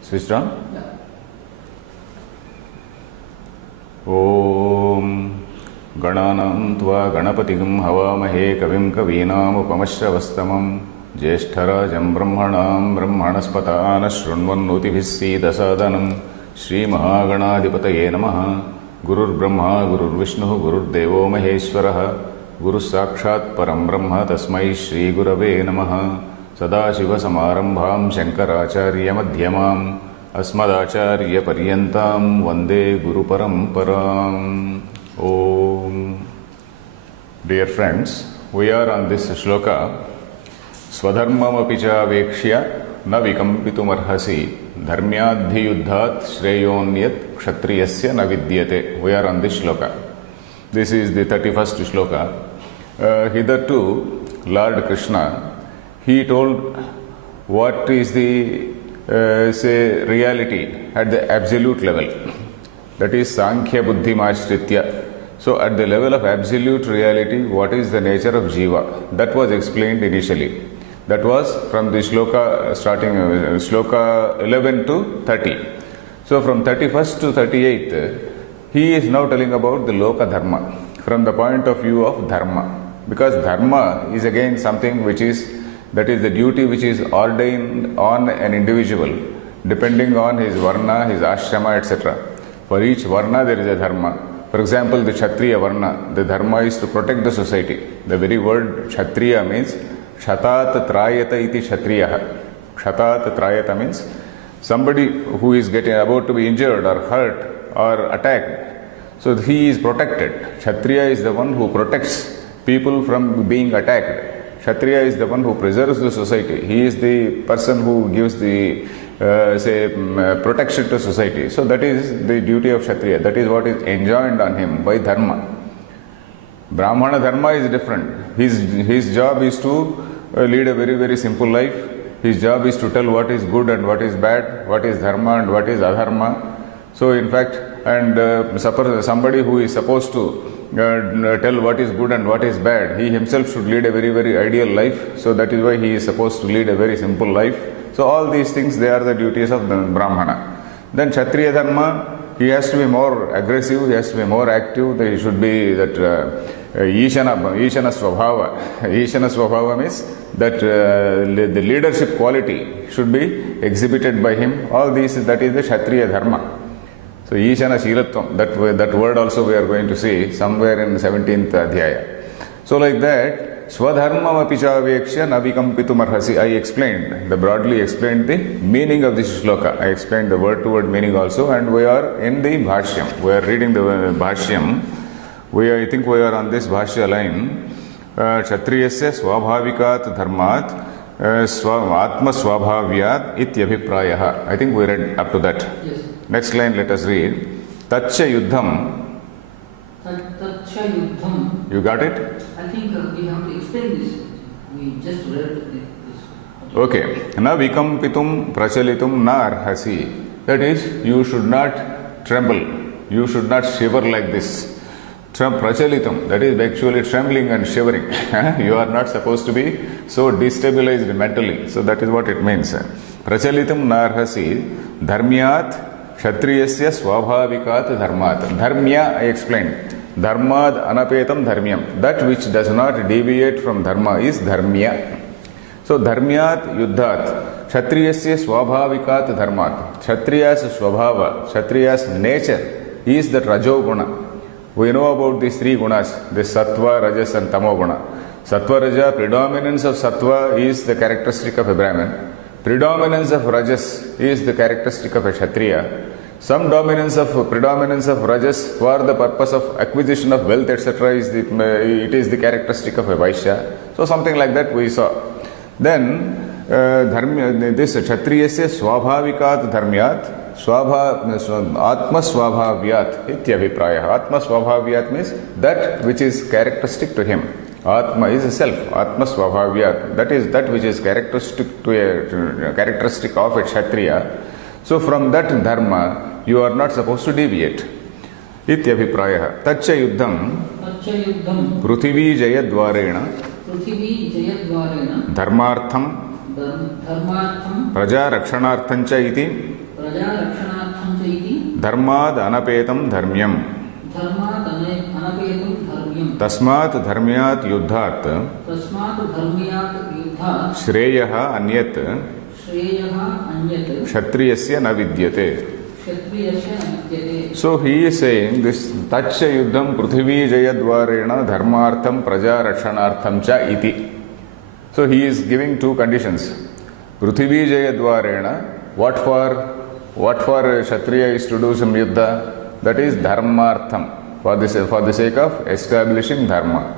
Switched on? ॐ गणानां त्वा गणपतिं हवामहे कविं कवीनामुपमश्रवस्तमं ज्येष्ठराजं ब्रह्मणां ब्रह्मणस्पतान् शृण्वन्नोतिभिः सीदसादनं श्रीमहागणाधिपतये नमः। गुरुर्ब्रह्मा गुरुर्विष्णुः गुरुर्देवो महेश्वरः गुरुः साक्षात् परं ब्रह्म तस्मै श्रीगुरवे नमः। सदाशिवसमारम्भां शङ्कराचार्यमध्यमाम् अस्मदाचार्यपर्यन्तां वन्दे गुरुपरम्पराम्। Om. Dear friends, we are on this shloka. Swadharmamapi chavekshya na vikampitum-arhasi dharmyadhi-yuddhat shreyonyat kshatriyasya na vidyate. We are on this shloka. This is the 31st shloka. Hitherto, Lord Krishna, he told what is the reality at the absolute level. That is Sankhya Buddhi Mashritya. So at the level of absolute reality, what is the nature of Jiva? That was explained initially. That was from the shloka starting shloka 11 to 30. So from 31st to 38th, he is now telling about the Loka Dharma from the point of view of Dharma. Because Dharma is again something which is, that is the duty which is ordained on an individual depending on his varna, his ashrama, etc. For each varna there is a dharma. For example, the Kshatriya varna, the dharma is to protect the society. The very word Kshatriya means Kshatat Trayata iti Kshatriyaha. Kshatat Trayata means somebody who is getting about to be injured or hurt or attacked. So he is protected. Kshatriya is the one who protects people from being attacked. Kshatriya is the one who preserves the society. He is the person who gives the protection to society. So that is the duty of Kshatriya. That is what is enjoined on him by Dharma. Brahmana Dharma is different. His job is to lead a very, very simple life. His job is to tell what is good and what is bad, what is Dharma and what is Adharma. So in fact, and somebody who is supposed to tell what is good and what is bad, he himself should lead a very, very ideal life. So that is why he is supposed to lead a very simple life. So all these things, they are the duties of the Brahmana. Then Kshatriya Dharma, he has to be more aggressive, he has to be more active, he should be that Ishana Swabhava. Ishana Swabhava means that the leadership quality should be exhibited by him. All these, that is the Kshatriya Dharma. So Ishana Shilatvam, that word also we are going to see somewhere in the 17th Adhyaya. So like that, Swadharmamapi chavekshya na vikampitum-arhasi. I explained, broadly explained the meaning of this shloka. I explained the word-to-word meaning also, and we are in the Bhashyam. We are reading the Bhashyam. I think we are on this Bhashya line. Kshatriyasya swabhavikat dharmat atma swabhavyat ityabhiprayaha. I think we read up to that. Yes. Next line, let us read. Tatcha yuddham. Tatcha yuddham. You got it? I think we have to explain this. We just read this. Okay. Na vikampitum prachalitum na arhasi. That is, you should not tremble. You should not shiver like this. Prachalitum, that is actually trembling and shivering. You are not supposed to be so destabilized mentally. So that is what it means. Prachalitum na arhasi dharmyat kshatriyasya swabhavikat dharmat. Dharmya, I explained. Dharmad anapetam dharmyam. That which does not deviate from dharma is dharmya. So dharmyat yuddhat. Kshatriyasya swabhavikat dharmat. Kshatriya's swabhava, Kshatriya's nature is that rajoguna. We know about these three gunas, the sattva, rajas and tamoguna. Sattva, raja, predominance of sattva is the characteristic of a Brahmin. Predominance of rajas is the characteristic of a Kshatriya. Some predominance of rajas for the purpose of acquisition of wealth, etc. It is the characteristic of a Vaishya. So something like that we saw. Then this Kshatriyasya swabhavikat dharmyat atma swabhavyat ityabhiprayah. Atma swabhavyat means that which is characteristic to him. Atma is a self. Atma swabhavyat. That is that which is characteristic of a Kshatriya. So from that dharma you are not supposed to deviate. Ityabhiprayah. Tatcha yuddham prithvi jayadvarena dharmartham धर्मार्थं प्रजारक्षणार्थं च इति प्रजारक्षणार्थं च इति धर्माद् अनपेतं धर्म्यम् धर्मात् अनपेतं धर्म्यम् तस्मात् धर्म्यात् युद्धात् तस्मात् धर्म्यात् युद्धात् श्रेयः अन्यत् श्रेयः अन्यत् क्षत्रियस्य न विद्यते. क्षत्रियस्य न विद्यते. So he is saying this tacha yuddham prithvi jayadvarena dharmartham prajarakshanaartham cha iti. So he is giving two conditions. Prithvi jayadvarena, what for Kshatriya is to do some yuddha, that is dharmartham, for the sake of establishing dharma.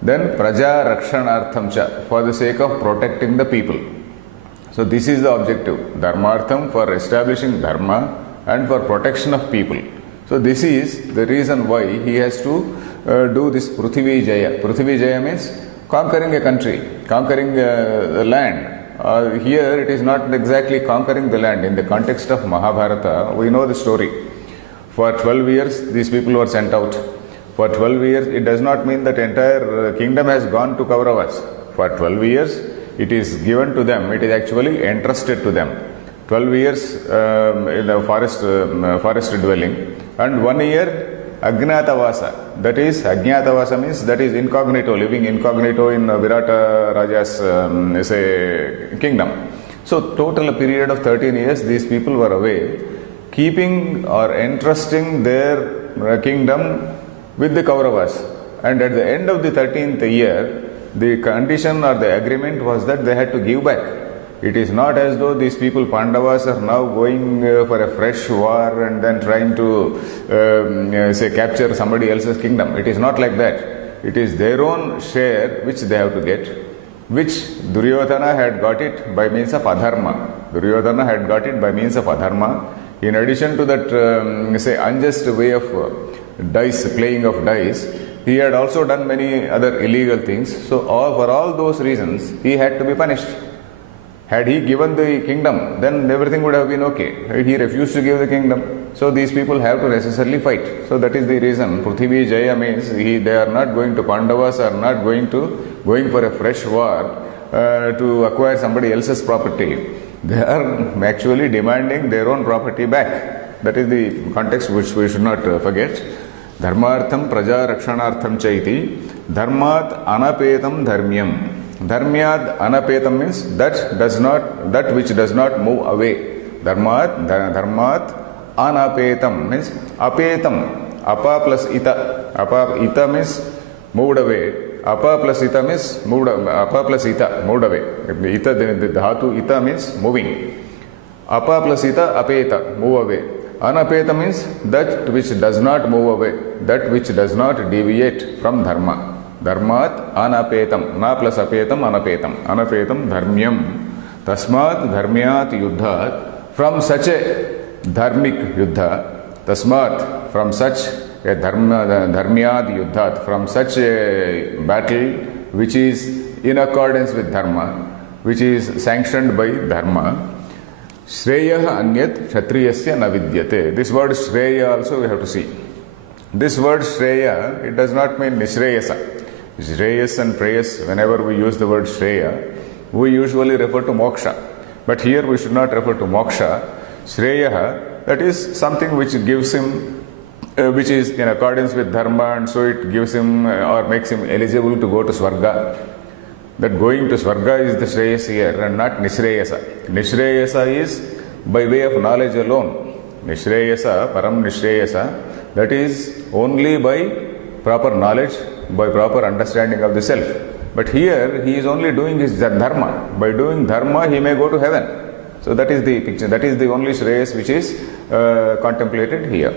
Then prajarakshanaartham cha, for the sake of protecting the people. So this is the objective, dharmartham, for establishing dharma and for protection of people. So this is the reason why he has to do this Prithvi Jaya. Prithvi Jaya means conquering a country, conquering the land. Here it is not exactly conquering the land. In the context of Mahabharata, we know the story. For 12 years, these people were sent out. For 12 years, it does not mean that entire kingdom has gone to Kauravas. For 12 years, it is given to them. It is actually entrusted to them. 12 years in the forest dwelling, and 1 year Agnatavasa. That is, Agnatavasa means that is incognito, living incognito in Virata Raja's kingdom. So total a period of 13 years these people were away, keeping or entrusting their kingdom with the Kauravas. And at the end of the 13th year, the condition or the agreement was that they had to give back. It is not as though these people, Pandavas, are now going for a fresh war and then trying to capture somebody else's kingdom. It is not like that. It is their own share which they have to get, which Duryodhana had got it by means of adharma. Duryodhana had got it by means of adharma. In addition to that, unjust way of playing of dice, he had also done many other illegal things. So for all those reasons, he had to be punished. Had he given the kingdom, then everything would have been okay. He refused to give the kingdom. So these people have to necessarily fight. So that is the reason. Prithvi Jaya means they are not going to, Pandavas are not going for a fresh war to acquire somebody else's property. They are actually demanding their own property back. That is the context which we should not forget. Dharmartham praja rakshanartham chaiti dharmat anapetam dharmyam. Dharmyad anapetam means that which does not move away. Dharmat anapetam means apetam. Apa plus ita. Ita means moved away. Apa plus ita means moved away. Ita, the dhatu ita means moving. Apa plus ita apeta, move away. Anapeta means that which does not move away, that which does not deviate from dharma. Dharmat anapetam, na plus apetam anapetam. Anapetam dharmyam. Tasmat dharmyat yuddhat. From such a dharmic yuddha, tasmat, from such a dharmyad yuddhat, from such a battle which is in accordance with dharma, which is sanctioned by dharma, Shreya anyat kshatriyasya na vidyate. This word Shreya also we have to see. This word Shreya, it does not mean Nishreyasa. Shreyas and Preyas, whenever we use the word Shreya, we usually refer to moksha. But here we should not refer to moksha. Shreya, that is something which gives him, which is in accordance with dharma, and so it gives him or makes him eligible to go to Swarga. That going to Swarga is the Shreyas here and not Nishreyasa. Nishreyasa is by way of knowledge alone. Nishreyasa, Param Nishreyasa, that is only by proper knowledge, by proper understanding of the self. But here he is only doing his dharma. By doing dharma he may go to heaven. So that is the picture. That is the only Shreyas which is contemplated here.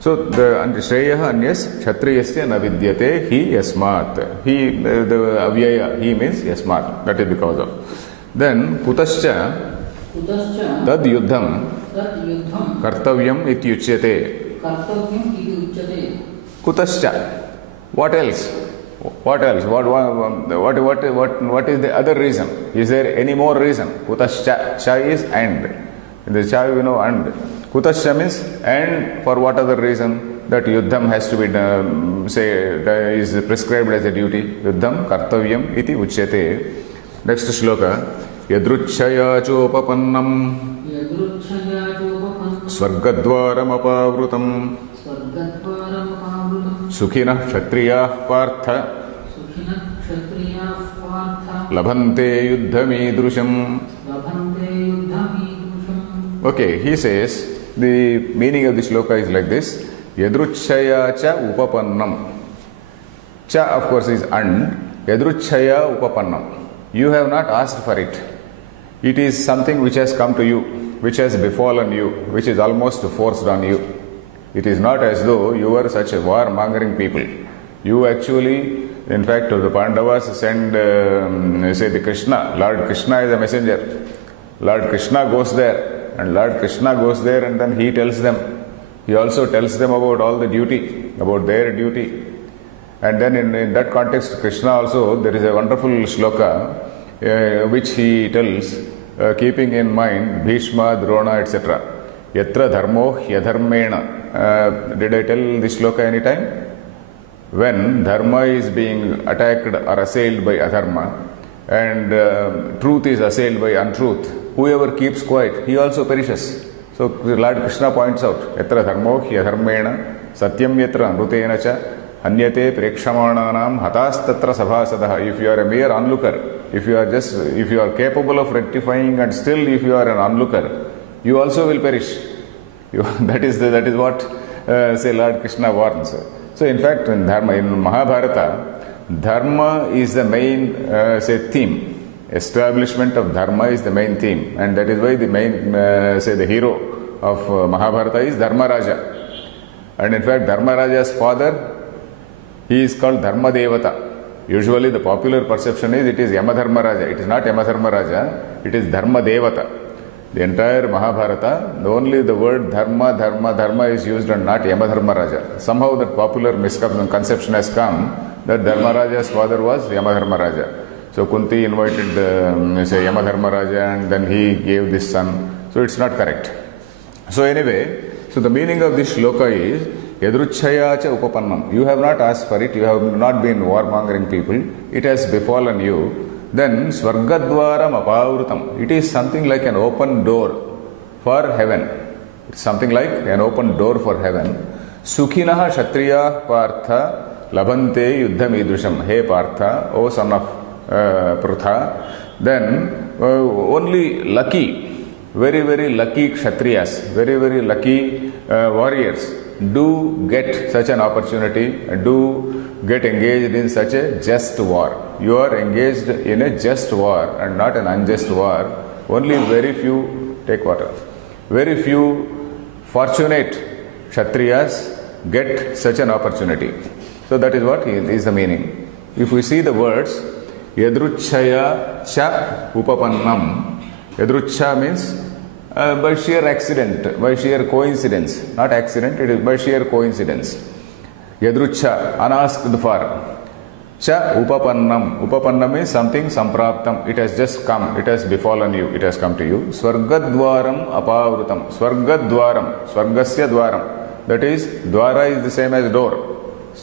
So the Shreya anyas kshatriyasya na vidyate hi yasmat. He, the avyaya, he means yasmat. That is because of. Then kutascha tad yuddham kartavyam ityuchyate. Kutascha. What else? What else? What is the other reason? Is there any more reason? Kutascha. Cha is and. The cha we know and. Kutascha means and for what other reason? That yuddham has to be is prescribed as a duty. Yuddham kartavyam iti uchyate. Next shloka. यदृच्छया चोपपन्नम् यदृच्छया चोपपन्नं स्वर्गद्वारमपावृतम् स्वर्गद्वारमपावृतं सुखिनः क्षत्रियाः पार्थ सुखिनः क्षत्रियाः पार्थ लभन्ते युद्धमीदृशम्. लभन्ते युद्धमीदृशम्. Okay, he says the meaning of the shloka is like this: Yadruchaya cha upapannam. Cha, of course, is and. Yadruchaya upapannam. You have not asked for it. It is something which has come to you, which has befallen you, which is almost forced on you. It is not as though you were such a war-mongering people. You actually, in fact, the Pandavas send, say, the Krishna. Lord Krishna is a messenger. Lord Krishna goes there. And Lord Krishna goes there and then he tells them. He also tells them about all the duty, about their duty. And then in that context, Krishna also, there is a wonderful shloka which he tells, keeping in mind Bhishma, Drona, etc. Yatra dharmo hyadharmena. Did I tell this shloka any time? When dharma is being attacked or assailed by adharma and truth is assailed by untruth, whoever keeps quiet, he also perishes. So Lord Krishna points out, Yatra dharmo hyadharmena satyam yatra amrutena cha anyate prekshamananam hatastatra sabhasadaha. If you are a mere onlooker, if you are capable of rectifying and still if you are an onlooker, you also will perish. That is what say Lord Krishna warns. So in fact in Mahabharata, dharma is the main say theme. Establishment of dharma is the main theme, and that is why the main say the hero of Mahabharata is Dharmaraja. And in fact Dharmaraja's father, he is called Dharma Devata. Usually the popular perception is it is Yamadharmaraja. It is not Yamadharmaraja, it is Dharma Devata. The entire Mahabharata, only the word dharma is used and not Yamadharmaraja. Somehow that popular misconception has come that Dharmaraja's father was Yamadharmaraja. So Kunti invited say Yamadharmaraja and then he gave this son. So it's not correct. So anyway, so the meaning of this shloka is Yadruchaya cha upapannam. You have not asked for it, you have not been warmongering people, it has befallen you. Then Swargadwaram apavrutam. It is something like an open door for heaven. It's something like an open door for heaven. Sukhinaha Kshatriya Partha Labhante Yuddham Idrusham. Hey Partha, O son of Prutha, then only lucky, very, very lucky Kshatriyas, very, very lucky warriors do get such an opportunity, do get engaged in such a just war. You are engaged in a just war and not an unjust war. Only very few, take water, very few fortunate Kshatriyas get such an opportunity. So that is what is the meaning. If we see the words, Yadruchaya cha upapannam. Yadrucha means by sheer accident, by sheer coincidence. Not accident, it is by sheer coincidence. Yadrucha, unasked for. Cha upapannam. Upapannam is something sampraptam. It has just come, it has befallen you, it has come to you. Swargadwaram apavrutam. Swargadwaram. Swargasya dwaram. That is, dwara is the same as door.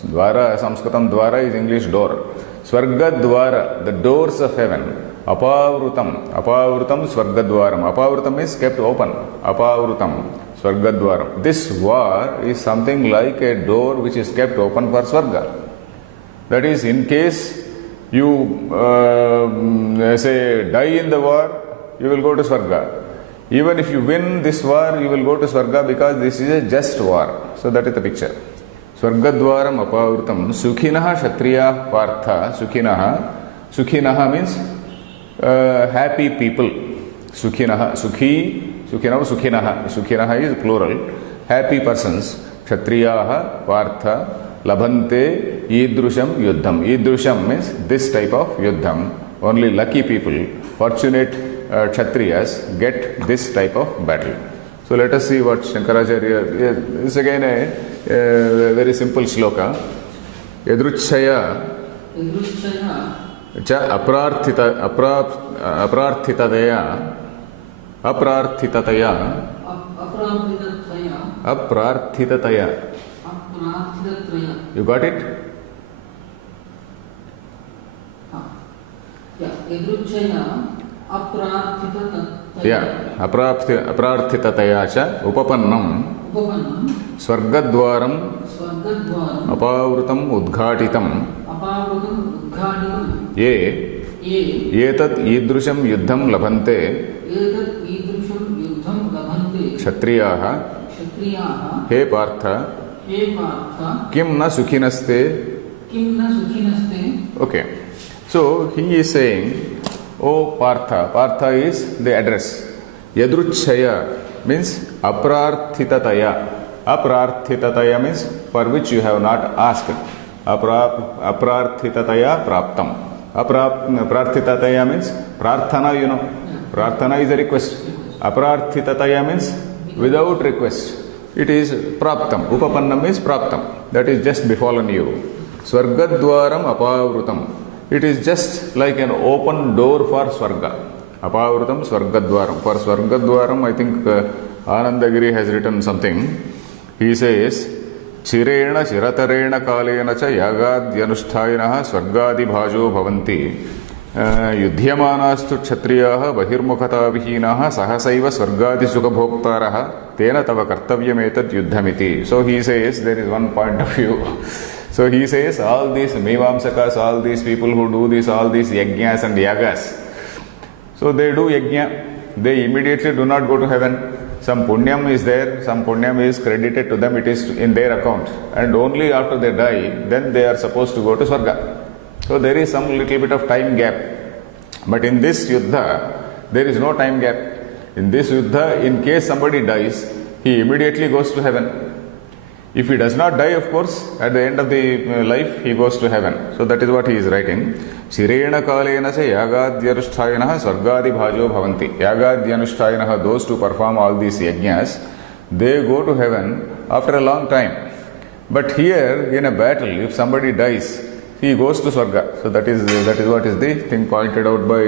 Dwara, Sanskritam dwara is English door. Swargadwara, the doors of heaven. Apavrutam. Apavrutam Swargadwaram. Apavrutam is kept open. Apavrutam Swargadwaram. This war is something like a door which is kept open for Swarga. That is, in case you say die in the war, you will go to Swarga. Even if you win this war, you will go to Swarga because this is a just war. So that is the picture. Swargadwaram apavrutam sukhinaha kshatriya partha. Sukhinaha means happy people. Sukhinaha is plural. Happy persons. Kshatriyaha partha labhante idrusham yuddham. Idrusham means this type of yuddham. Only lucky people, fortunate Kshatriyas get this type of battle. So let us see what Shankaracharya, this is again a very simple shloka. Yadruchaya cha aprarthitataya. You got it? Yeah. Yadruchaya अप्रार्थिततया च उपपन्नम् स्वर्गद्वारम् अपावृतम् उद्घाटितम् ये एतत् ईदृशं युद्धं लभन्ते क्षत्रियाः हे पार्थ किं न सुखिनस्ते. Okay, so he is saying, oh Partha. Partha is the address. Yadruchaya means aprarthitataya. Aprarthitataya means for which you have not asked. Aprarthitataya praptam. Aprarthitataya means prarthana, you know. Prarthana is a request. Aprarthitataya means without request. It is praptam. Upapannam is praptam. That is just befallen you. Swargadwaram apavrutam. It is just like an open door for Swarga. Apavrutam Swargadwaram. For Swargadwaram, I think Anandagiri has written something. He says, Chirena Chiratarena Kalena Cha Yagadyanusthayanaha Swargadi Bhajo Bhavanti Yudhyamanastu Kshatriyaha Bahirmukhata Vihinaha Sahasaiva Swargadi Sukhabhoktaraha Tena Tava Kartavyametat Yuddhamiti. So he says, there is one point of view. So he says, all these Mivamsakas, all these people who do this, all these yajnas and yagas, so they do yajna, they immediately do not go to heaven. Some punyam is there, some punyam is credited to them, it is in their account. And only after they die, then they are supposed to go to Swarga. So there is some little bit of time gap. But in this yuddha, there is no time gap. In this yuddha, in case somebody dies, he immediately goes to heaven. If he does not die, of course, at the end of the life, he goes to heaven. So that is what he is writing. Shirena kalena se yagadyanusthayanaha swargadi bhajo bhavanti. Yagadyanusthayanaha, those to perform all these yajnas, they go to heaven after a long time. But here, in a battle, if somebody dies, he goes to Swarga. So that is what is the thing pointed out by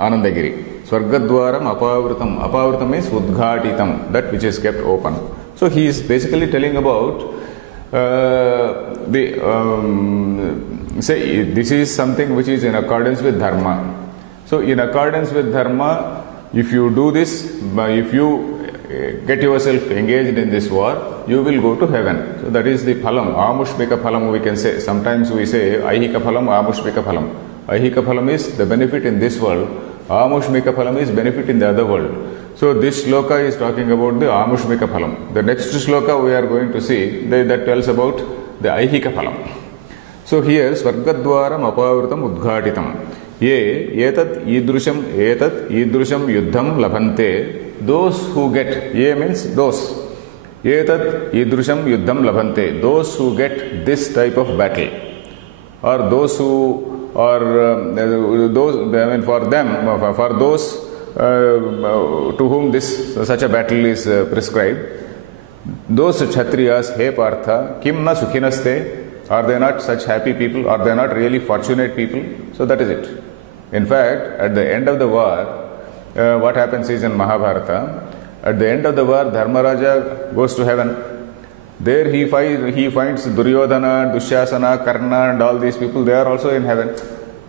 Anandagiri. Swargadwaram apavrutam. Apavrutam means udghatitam, that which is kept open. So he is basically telling about say this is something which is in accordance with dharma. So in accordance with dharma, if you do this, if you get yourself engaged in this war, you will go to heaven. So that is the phalam, amushmika phalam we can say. Sometimes we say ahika phalam, amushmika phalam. Ahika phalam is the benefit in this world. Amushmika phalam is benefit in the other world. So this shloka is talking about the amushmika phalam. The next shloka we are going to see, that tells about the ahika phalam. So here, Swargadwaram apavrutam udghatitam. Ye etat idrusham yuddham labhante. Those who get, ye means those. Etat idrusham yuddham labhante. Those who get this type of battle. Or those who or those, I mean for them, for those to whom such a battle is prescribed, those Kshatriyas, hey Partha, kim na sukhinaste, are they not such happy people? Are they not really fortunate people? So that is it. In fact, at the end of the war, what happens is in Mahabharata, at the end of the war, Dharmaraja goes to heaven. There he finds Duryodhana, Dushyasana, Karna and all these people, they are also in heaven.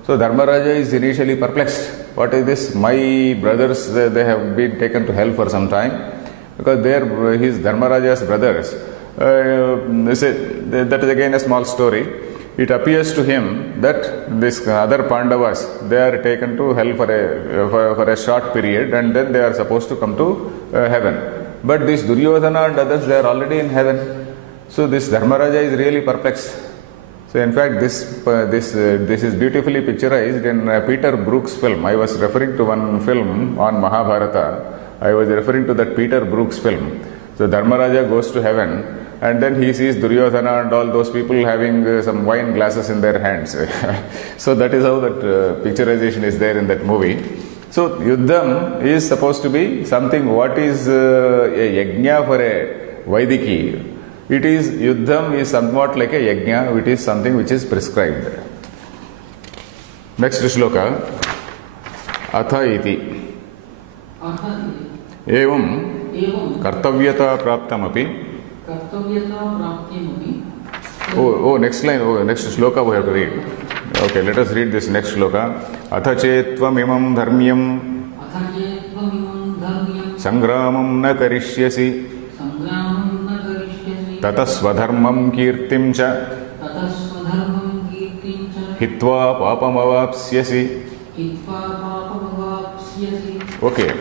So Dharmaraja is initially perplexed. What is this? My brothers, they have been taken to hell for some time. Because they are his Dharmaraja's brothers. That is again a small story. It appears to him that this other Pandavas, they are taken to hell for a short period and then they are supposed to come to heaven. But this Duryodhana and others, they are already in heaven. So this Dharmaraja is really perplexed. So in fact, this is beautifully picturized in Peter Brook's film. I was referring to one film on Mahabharata. I was referring to that Peter Brook's film. So Dharmaraja goes to heaven and then he sees Duryodhana and all those people having some wine glasses in their hands. So that is how that picturization is there in that movie. So Yuddham is supposed to be something, what is a yajna for a Vaidiki? It is, Yuddham is somewhat like a yajna, it is something which is prescribed. Next shloka, Atha iti. Evam kartavyata praptamapi. Oh, next line, next shloka we have to read. Okay, let us read this next shloka. Atha chetvam imam dharmyam अथ चेत्त्वमिमं धर्म्यं sangramam na karishyasi सङ्ग्रामं न करिष्यसि tata swadharmam kirtim cha ततः स्वधर्मं कीर्तिं च hitva papam avapsyasi. हित्वा पापमवाप्स्यसि. Okay.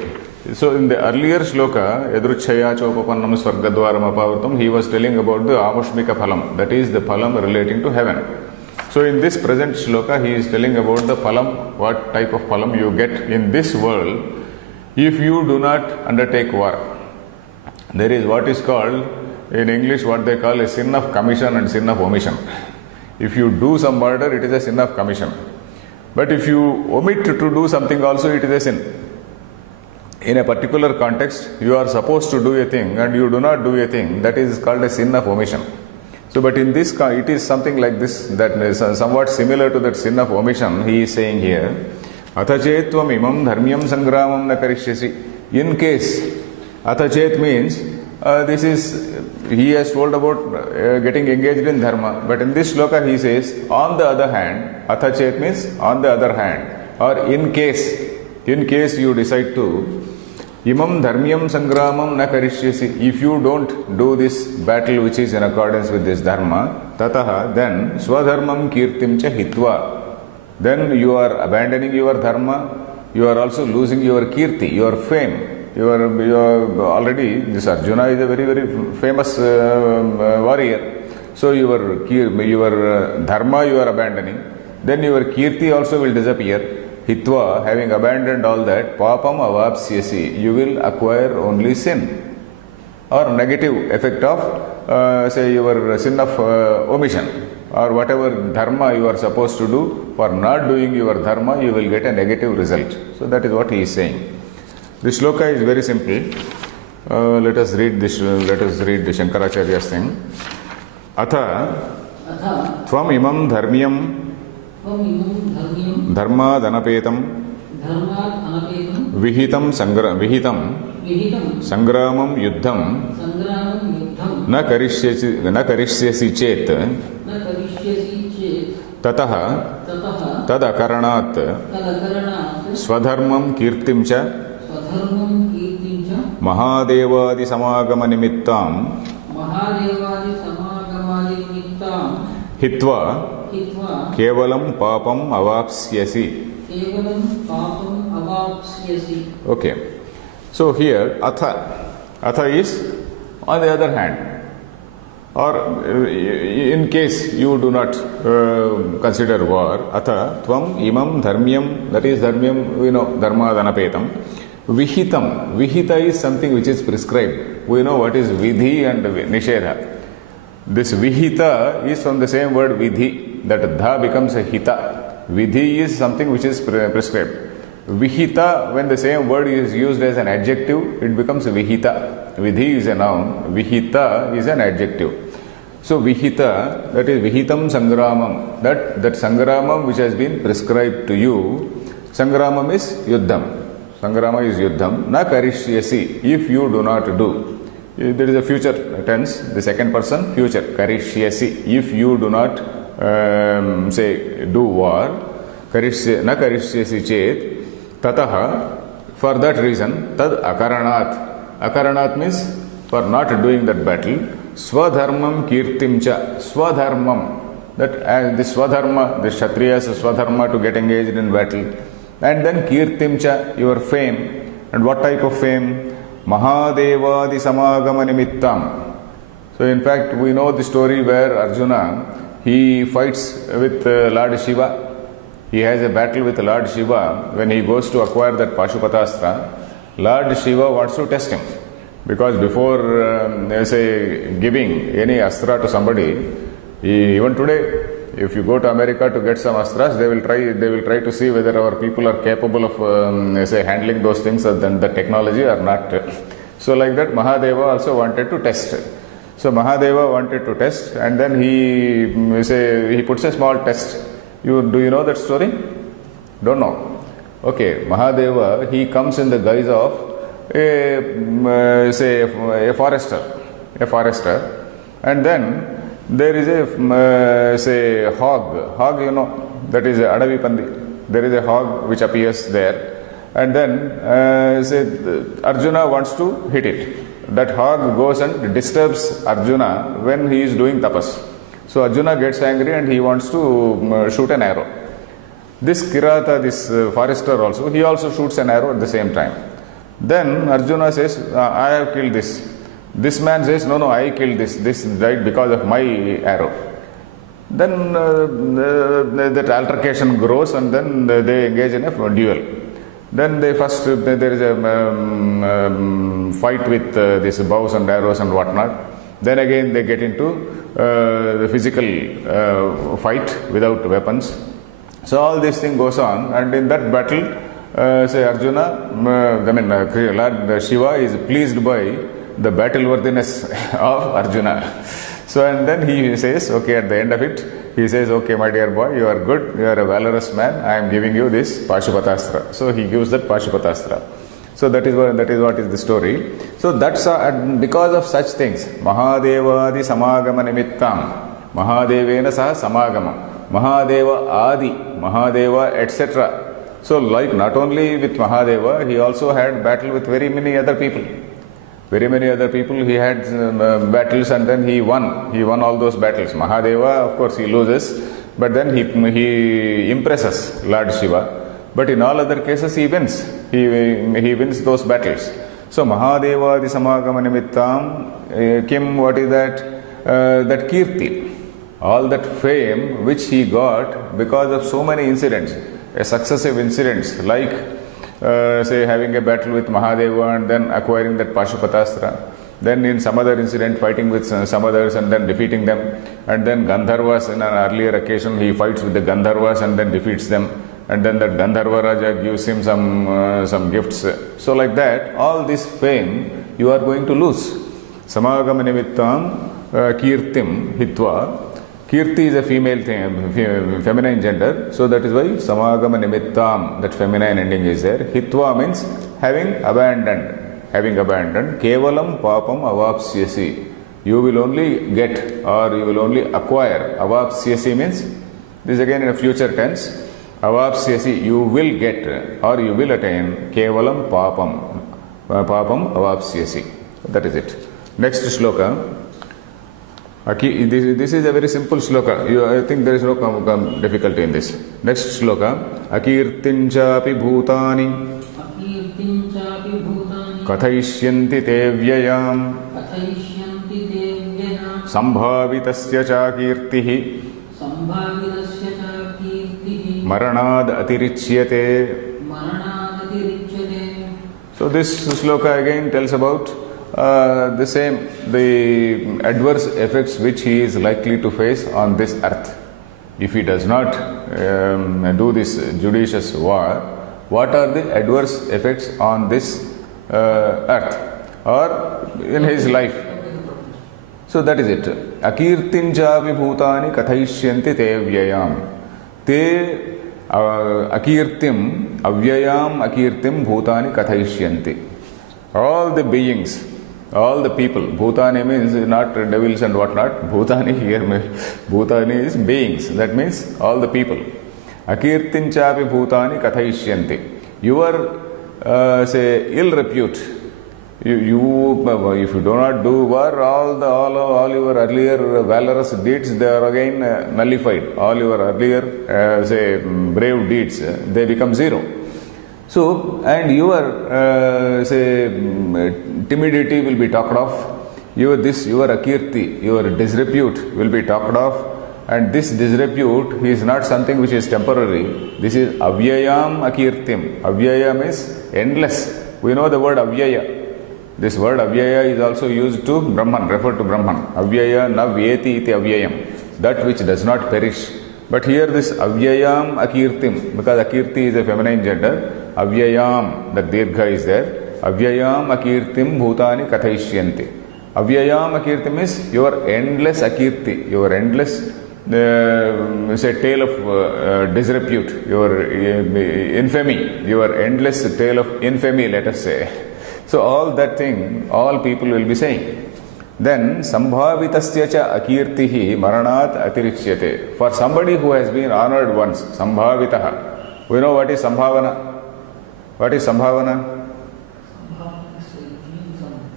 So in the earlier shloka, Yadruchaya Chopapannam Swargadwaram Apavatam, he was telling about the Amushmika Phalam, that is the Phalam relating to heaven. So in this present shloka, he is telling about the Phalam, what type of Phalam you get in this world if you do not undertake war. There is what is called, in English, what they call a sin of commission and sin of omission. If you do some murder, it is a sin of commission. But if you omit to do something also, it is a sin. In a particular context, you are supposed to do a thing and you do not do a thing, that is called a sin of omission. So, but in this, it is something like this, that is somewhat similar to that sin of omission. He is saying here, Atha chetvam imam dharmyam sangramam na karishyasi. In case, Atha chet means, this is, he has told about getting engaged in dharma. But in this shloka he says, on the other hand, Atha chet means on the other hand, or in case you decide to, imam dharmyam sangramam na karishyasi, if you don't do this battle which is in accordance with this dharma, tataha, then swadharmam kirtim cha hitva, then you are abandoning your dharma, you are also losing your kirti, your fame. You are already, this Arjuna is a very, very famous warrior. So your dharma you are abandoning, then your kirti also will disappear. Hitva, having abandoned all that, papam avapsyasi, you will acquire only sin or negative effect of, say, your sin of omission or whatever dharma you are supposed to do. For not doing your dharma, you will get a negative result. So that is what he is saying. This shloka is very simple. Let us read the Shankaracharya's thing. Atha tvam imam dharmyam dharma dhanapetam vihitam sangramam yuddham na karishyasi chet tataha tad akaranat swadharmam kirtim cha mahadevadi samagama nimittam hitva kevalam papam avapsyasi. Okay. So here atha is on the other hand, or in case you do not consider war, atha tvam imam dharmyam, that is dharmyam, we know, dharma dhanapetam. Vihitam, vihita is something which is prescribed. We know what is vidhi and nishedha. This vihita is from the same word vidhi, that dha becomes a hita. Vidhi is something which is prescribed. Vihita, when the same word is used as an adjective, it becomes vihita. Vidhi is a noun, vihita is an adjective. So vihita, that is vihitam sangramam, that sangramam which has been prescribed to you, sangramam is yuddham. Sangrama is yuddham, na karishyasi, if you do not do. There is a future tense, the second person, future, karishyasi, if you do not say do war, na karishyasi chet, tataha, for that reason, tad akaranat. Akaranat means for not doing that battle, swadharmam kirtim cha, swadharmam, that the swadharma, the kshatriyas swadharma to get engaged in battle, and then kirtim cha, your fame. And what type of fame? Mahadevadi samagama nimittam. So in fact, we know the story where Arjuna, he fights with Lord Shiva. He has a battle with Lord Shiva. When he goes to acquire that Pashupatastra, Lord Shiva wants to test him. Because before, say, giving any astra to somebody, even today, if you go to America to get some astras, they will try to see whether our people are capable of, say, handling those things than the technology or not. So like that, Mahadeva also wanted to test. So Mahadeva wanted to test, and then he puts a small test. Do you know that story? Don't know. Okay, Mahadeva, he comes in the guise of a forester, and then there is a say hog, you know, that is Adavi Pandi. There is a hog which appears there, and then Arjuna wants to hit it. That hog goes and disturbs Arjuna when he is doing tapas. So Arjuna gets angry and he wants to shoot an arrow. This Kirata, this forester also, he also shoots an arrow at the same time. Then Arjuna says, I have killed this. This man says, no, I killed this. This died because of my arrow. Then that altercation grows, and then they engage in a duel. Then there is a fight with these bows and arrows and whatnot. Then again they get into the physical fight without weapons. So all this thing goes on, and in that battle, Arjuna, Lord Shiva is pleased by the battle worthiness of Arjuna. So and then he says, okay, at the end of it, he says, okay, my dear boy, you are good, you are a valorous man, I am giving you this Pashupatastra. So he gives that Pashupatastra. So that is what is the story. So that's because of such things. Mahadevadi samagama nimittam. Mahadevena saha samagama. Mahadeva adi. Mahadeva etc. So like not only with Mahadeva, he also had battle with very many other people. Very many other people he had battles, and then he won. He won all those battles. Mahadeva, of course, he loses, but then he impresses Lord Shiva. But in all other cases, he wins. He wins those battles. So Mahadeva di samagama nimittam, Kim, what is that? That kirti, all that fame which he got because of so many incidents, successive incidents, like having a battle with Mahadeva and then acquiring that Pashupatastra, then in some other incident fighting with some others and then defeating them, and then Gandharvas, in an earlier occasion he fights with the Gandharvas and then defeats them, and then that Gandharva Raja gives him some gifts. So like that, all this fame you are going to lose. Samagama nimittam kirtim hitva. Kirti is a female thing, feminine gender, so that is why samagama nimittam, that feminine ending is there. Hitva means having abandoned. Kevalam papam avapsyasi. You will only get, or you will only acquire. Avapsyasi means, this is again in a future tense. Avapsyasi, you will get or you will attain. Kevalam papam. Papam avapsyasi. That is it. Next shloka. This is a very simple shloka. I think there is no difficulty in this. Next shloka. Akirtinchapi bhutani kathayishyanti te vyayam sambhavitasya cha kirtihi maranad atirichyate. So this shloka again tells about the adverse effects which he is likely to face on this earth. If he does not do this judicious war, what are the adverse effects on this earth or in his life? So that is it. Akirtinchapi bhutani kathayishyanti te vyayam. Te akirtim, avyayam akirtim bhutani kathayishyanti. All the beings, all the people, bhutani means not devils and whatnot. Bhutani here, bhutani is beings. That means all the people. Akirtinchapi bhutani kathayishyanti. Your ill repute. If you do not do war, all your earlier valorous deeds, they are again nullified. All your earlier brave deeds, they become zero. So, and your timidity will be talked of. Your akirti, your disrepute will be talked of. And this disrepute is not something which is temporary. This is avyayam akirtim. Avyayam is endless. We know the word avyaya. This word avyaya is also used to Brahman, refer to Brahman. Avyaya na vyeti iti avyayam. That which does not perish. But here this avyayam akirtim, because akirti is a feminine gender, avyayam, that dirgha is there. Avyayam akirtim bhutani kathayishyanti. Avyayam akirtim is your endless akirti, your endless tale of disrepute, your infamy, your endless tale of infamy, let us say. So all that thing, all people will be saying. Then sambhavitasya cha akirtihi maranat atirichyate. For somebody who has been honored once, sambhavitaha. We know what is sambhavana? What is sambhavana?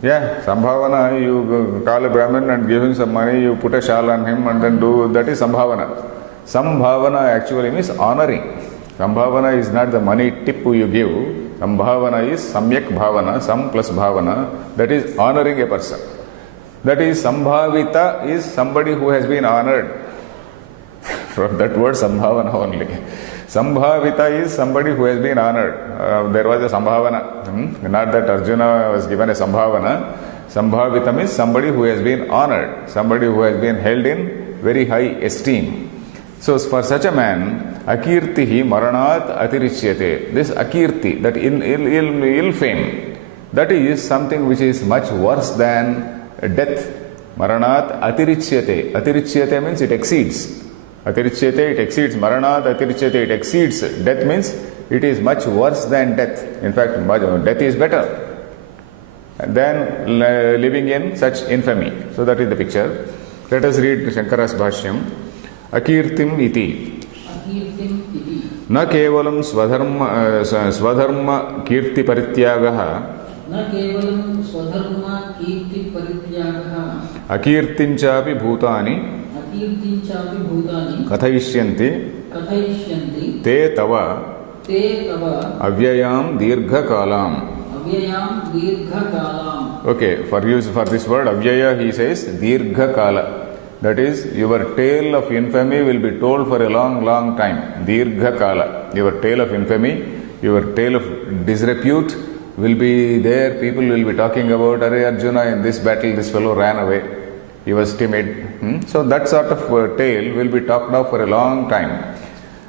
Yeah, sambhavana, you call a Brahmin and give him some money, you put a shawl on him and then do, that is sambhavana. Sambhavana actually means honoring. Sambhavana is not the money tip you give. Sambhavana is samyak bhavana, sam plus bhavana, that is honoring a person. That is sambhavita is somebody who has been honored. From that word sambhavana only. Sambhavita is somebody who has been honored. There was a sambhavana. Not that Arjuna was given a sambhavana. Sambhavita means somebody who has been honored. Somebody who has been held in very high esteem. So for such a man, akirtihi maranat atirichyate. This akirti, that ill fame, that is something which is much worse than death. Maranat atirichyate. Atirichyate means it exceeds. Atirichyate, it exceeds. Maranat atirichyate, it exceeds. Death means it is much worse than death. In fact, death is better than living in such infamy. So that is the picture. Let us read Shankara's Bhashyam. Akirtim iti. Akirtim iti. Na kevalam swadharma kirti parityagaha. न केवलं स्वधर्म कीर्ति परित्यागः अकीर्तिंचापि भूतानि अकीर्तिंचापि भूतानि कथयिष्यन्ति ते तव अव्ययां दीर्घकालाम्. Okay, for this word avyaya, he says dirghakala. That is, your tale of infamy will be told for a long, long time. Dirghakala. Your tale of infamy, your tale of disrepute will be there. People will be talking about, Are Arjuna, in this battle this fellow ran away. He was timid. So that sort of tale will be talked of for a long time.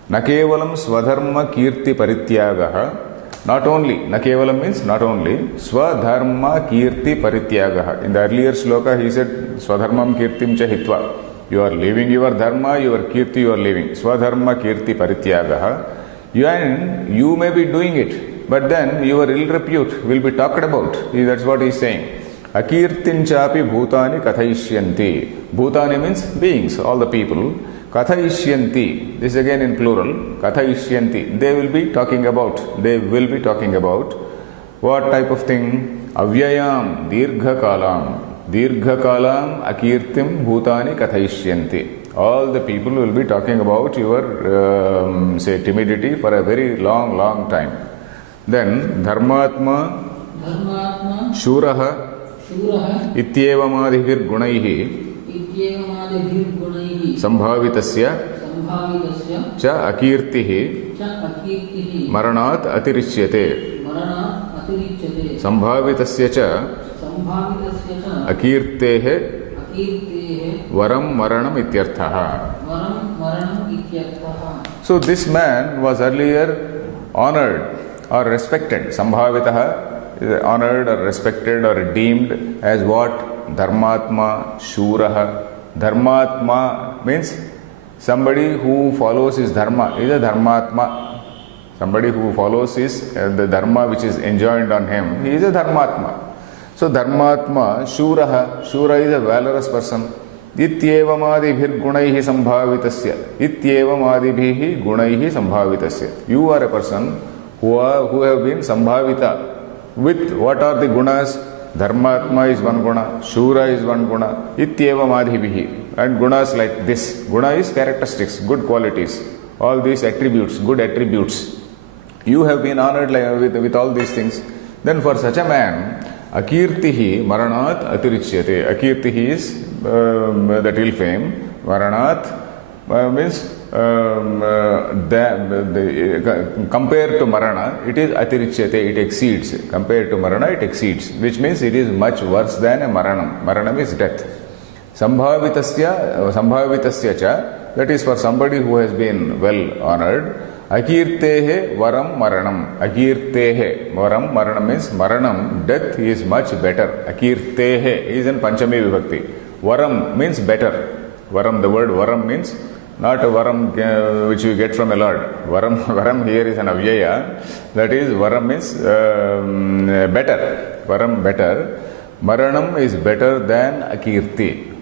Nakevalam swadharma kirti parityagaha. Not only, nakevalam means not only, swadharma kirti parityagaha. In the earlier sloka he said, swadharmam kirtim cha hitva. You are leaving your dharma, your kirti you are leaving. Swadharma kirti parityagaha. You may be doing it, but then your ill repute will be talked about. That's what he is saying. Akirtinchapi bhutani kathayishyanti. Bhutani means beings, all the people. Kathayishyanti. This again in plural. Kathayishyanti. They will be talking about. What type of thing? Avyayam dirghakalam. Dirghakalam akirtim bhutani kathayishyanti. All the people will be talking about your, timidity for a very long, long time. Then, dharmatma, shuraha, ityevamadhivir gunaihi, sambhavitasya, cha akirtihi, maranat atirichyate. Sambhavitasya cha akirtehe varam maranam ityarthaha. So this man was earlier honored or respected. Sambhavitaha is honored or respected or deemed as what? Dharmatma, shuraha. Dharmatma means somebody who follows his dharma is a dharmatma. Somebody who follows his the dharma which is enjoined on him, he is a dharmatma. So dharmatma, shuraha. Shura is a valorous person. Ityevamadibhir gunaihi sambhavitasya. Ityevamadibhihi gunaihi sambhavitasya. You are a person who have been sambhavita. With what are the gunas? Dharmatma is one guna, shura is one guna, ityevamadibhihi. And gunas like this. Guna is characteristics, good qualities. All these attributes, good attributes. You have been honored with all these things. Then for such a man, akirtihi maranat atirichyate. Akirtihi is that ill fame. Maranat means compared to marana, it is atirichyate, it exceeds. Compared to marana, it exceeds. Which means it is much worse than a maranam. Maranam is death. Sambhavitasya cha, that is for somebody who has been well honored. Akirtehe varam maranam. Akirtehe varam maranam means maranam, death is much better. Akirtehe is in Panchami Vibhakti. Varam means better. Varam, the word varam means not a varam which you get from a lord. Varam here is an avyaya. That is, varam means better. Varam better. Maranam is better than akirti.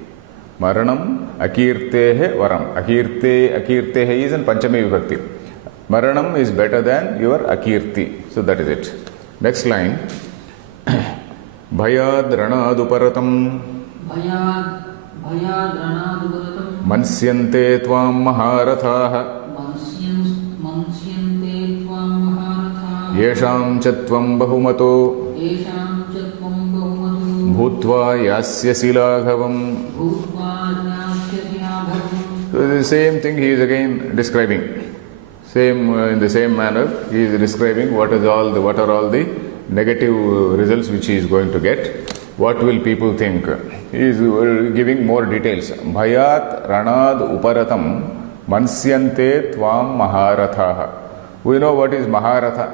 Maranam akirtehe varam. Akirtehe is in Panchami Vibhakti. Maranam is better than your akirti. So that is it. Next line. Bhayad ranaduparatam. Bhayad ranaduparatam. Mansyante tvam maharathaha. Mansyante tvam maharathaha. Yesham chatvam bahumato. Yesham chatvam bahumato. Bhutva yasyasi laghavam. Bhutva yasyasi laghavam. So the same thing he is again describing. In the same manner, he is describing what are all the negative results which he is going to get. What will people think? He is giving more details. Bhayat ranad uparatam mansyante tvam maharathaha. We know what is maharatha.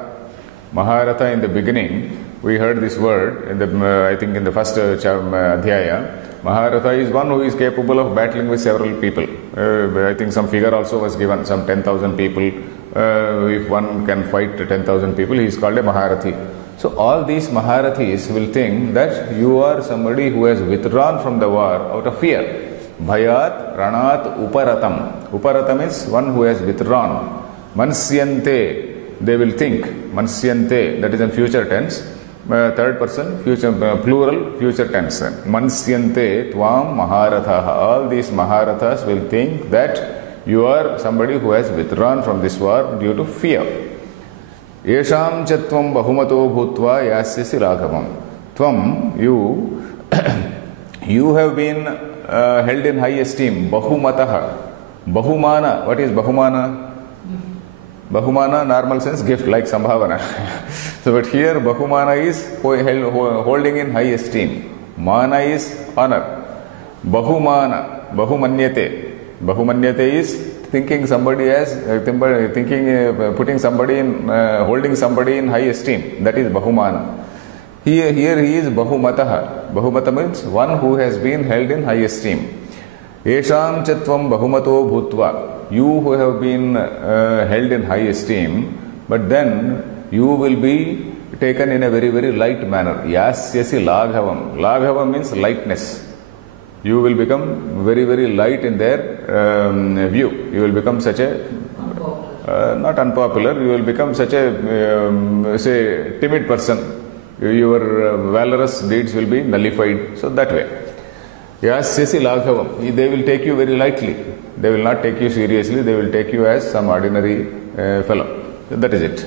Maharatha, in the beginning, we heard this word in the I think in the first adhyaya. Maharatha is one who is capable of battling with several people. I think some figure also was given, some 10,000 people. If one can fight 10,000 people, he is called a Maharathi. So all these Maharathis will think that you are somebody who has withdrawn from the war out of fear. Bhayat ranat uparatam. Uparatam is one who has withdrawn. Mansyante, they will think. Mansyante, that is in future tense. Third person, future plural, future tense. Mansyante tvam maharathaha. All these Maharathas will think that you are somebody who has withdrawn from this war due to fear. Yesham chatvam bahumato bhutva yasyasi laghavam. Tvam, you have been held in high esteem. Bahumataha. Bahumana, what is Bahumana? Bahumana, normal sense, gift, like Sambhavana. So, but here Bahumana is holding in high esteem. Mana is honor. Bahumana, Bahumanyate. Bahumanyate is thinking somebody as, putting somebody in, holding somebody in high esteem. That is Bahumana. Here he is Bahumataha. Bahumata means one who has been held in high esteem. Yesham chatvam bahumato bhutva. You who have been held in high esteem, but then you will be taken in a very, very light manner. Yasyasi laghavam. Laghavam means lightness. You will become very, very light in their view. You will become such a, not unpopular, you will become such a, say, timid person. Your valorous deeds will be nullified. So that way. Yasyasi laghavam. They will take you very lightly. They will not take you seriously. They will take you as some ordinary fellow. That is it.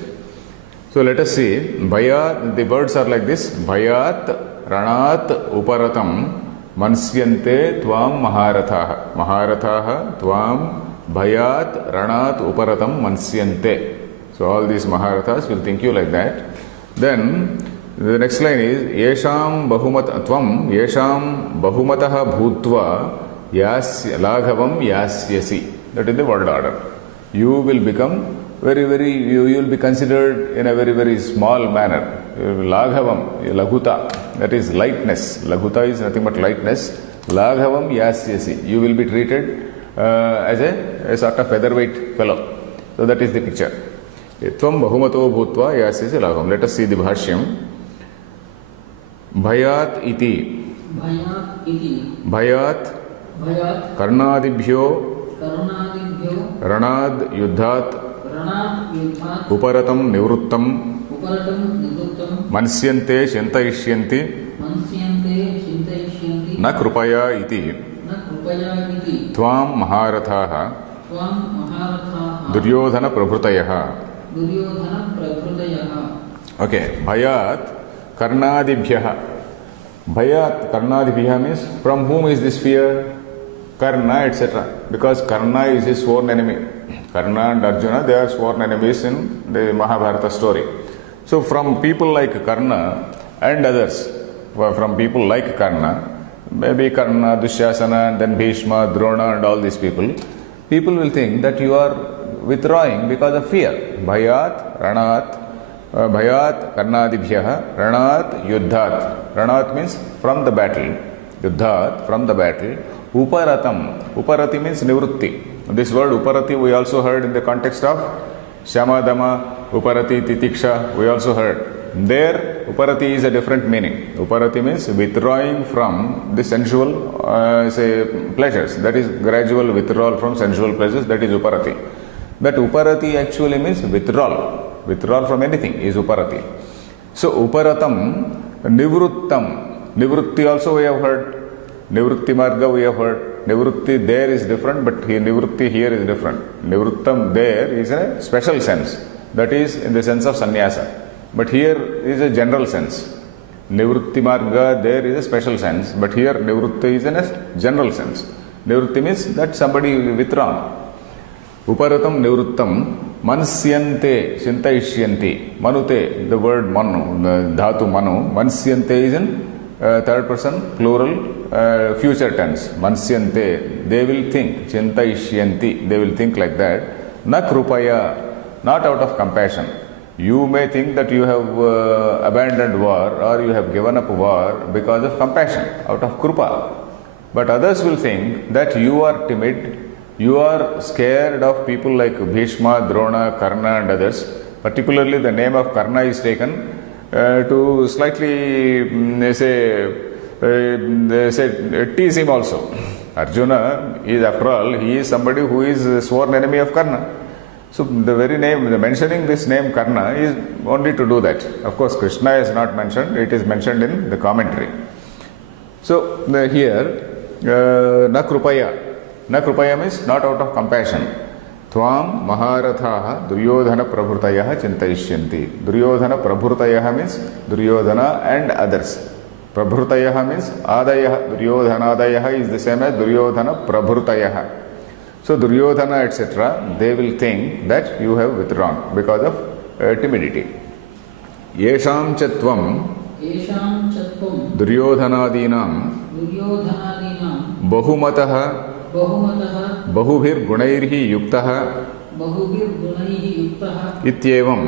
So let us see. Bhayat, the words are like this. Bhayat ranat uparatam mansyante tvam maharathaha. Maharathaha tvam bhayat ranat uparatam mansyante. So all these Maharathas will think you like that. Then the next line is Yesham bahumata tvam Yesham bahumataha bhutva laghavam yasyasi. That is the word order. You will become you will be considered in a very, very small manner. Laghavam, laghuta, that is lightness. Laghuta is nothing but lightness. Laghavam yasyasi. You will be treated as a sort of featherweight fellow. So that is the picture. Tvam bahumato bhutva yasyasi laghavam. Let us see the bhashyam. Bhayat iti. Bhayat karnadibhyo ranad yuddhat uparatam nivrittam mansyante chintayishyanti na krupaya iti tvam maharathaha duryodhana prabhutayaha. Okay, Bhayat karnadibhyaha. Bhayat karnadibhyaha means from whom is this fear? Karna, etc. Because Karna is his sworn enemy. Karna and Arjuna, they are sworn enemies in the Mahabharata story. So from people like Karna and others, from people like Karna, maybe Karna, Dushyasana, and then Bhishma, Drona and all these people will think that you are withdrawing because of fear. Bhayat, Ranat, Bhayat, Karnadibhyaha, Ranat, Yuddhat. Ranat means from the battle. Yuddhat, from the battle. Uparatam. Uparati means nivrutti. This word Uparati we also heard in the context of Shamadama, Uparati, Titiksha, we also heard. There, uparati is a different meaning. Uparati means withdrawing from the sensual pleasures. That is gradual withdrawal from sensual pleasures. That is uparati. That uparati actually means withdrawal. Withdrawal from anything is uparati. So uparatam, nivruttam. Nivrutti also we have heard. Nivrutti marga we have heard. Nivrutti there is different, but here nivrutti here is different. Nivruttam there is a special sense. That is in the sense of sannyasa. But here is a general sense. Nivrutti marga there is a special sense, but here nivrutti is in a general sense. Nivrutti means that somebody withdrawn. Uparatam nivrittam mansyante chintayishyanti. Manute, the word manu, the dhatu manu. Mansyante is in third person plural future tense. Mansyante, they will think. Chintayishyanti, they will think like that. Na krupaya, not out of compassion. You may think that you have abandoned war or you have given up war because of compassion, out of krupa. But others will think that you are timid. You are scared of people like Bhishma, Drona, Karna and others. Particularly the name of Karna is taken to slightly tease him also. Arjuna is, after all, he is somebody who is a sworn enemy of Karna. So the very name, mentioning this name Karna is only to do that. Of course, Krishna is not mentioned, it is mentioned in the commentary. So here, na krupaya. Na krupaya means not out of compassion. Tvam maharathaha duryodhana prabhurtayaha chintayishyanti. Duryodhana prabhurtayaha means Duryodhana and others. Prabhurtayaha means adayaha. Duryodhana adayaha is the same as Duryodhana prabhurtayaha. So Duryodhana etc. they will think that you have withdrawn because of timidity. Yesham chatvam Duryodhanadinam Bahumataha Bahubhir gunairhi yuktaha Ityevam